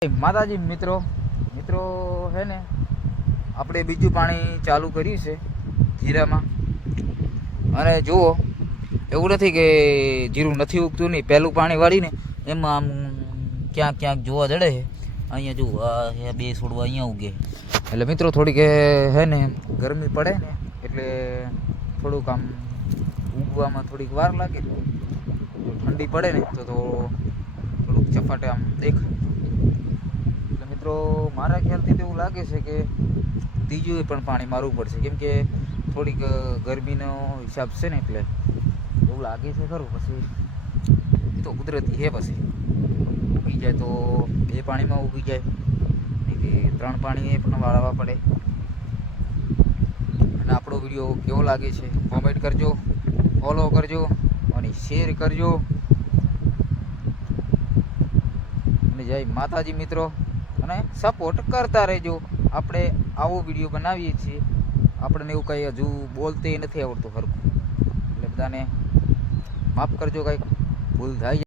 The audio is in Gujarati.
માતાજી મિત્રો મિત્રો હે ને આપણે બીજું પાણી ચાલુ કર્યું છે જીરામાં. અને જુઓ, એવું નથી કે જીરું નથી ઉગતું નહીં. પહેલું પાણી વાળીને એમાં આમ ક્યાંક ક્યાંક જોવા જડે છે. અહીંયા જુઓ, આ બે છોડવા અહીંયા ઉગે. એટલે મિત્રો થોડીક હે ને ગરમી પડે ને એટલે થોડુંક આમ ઉગવામાં થોડીક વાર લાગે. ઠંડી પડે ને તો થોડુંક ચપાટે આમ દેખાય. મિત્રો મારા ખ્યાલથી તો એવું લાગે છે કે ત્રીજું પણ પાણી મારવું પડશે, કેમ કે થોડીક ગરમીનો હિસાબ છે ને એટલે એવું લાગે છે ખરું. પછી એ તો કુદરતી છે, પછી ઉગી જાય તો બે પાણીમાં ઉગી જાય, કે 3 પાણી એ પણ વાળવા પડે. અને આપણો વિડીયો કેવો લાગે છે કોમેન્ટ કરજો, ફોલો કરજો અને શેર કરજો. અને જય માતાજી મિત્રો, અને સપોર્ટ કરતા રહેજો. આપણે આવો વિડીયો બનાવીએ છીએ. આપણને એવું કંઈ હજુ બોલતે નથી આવડતું સરખું, એટલે બધાને માફ કરજો, કંઈક ભૂલ થાય.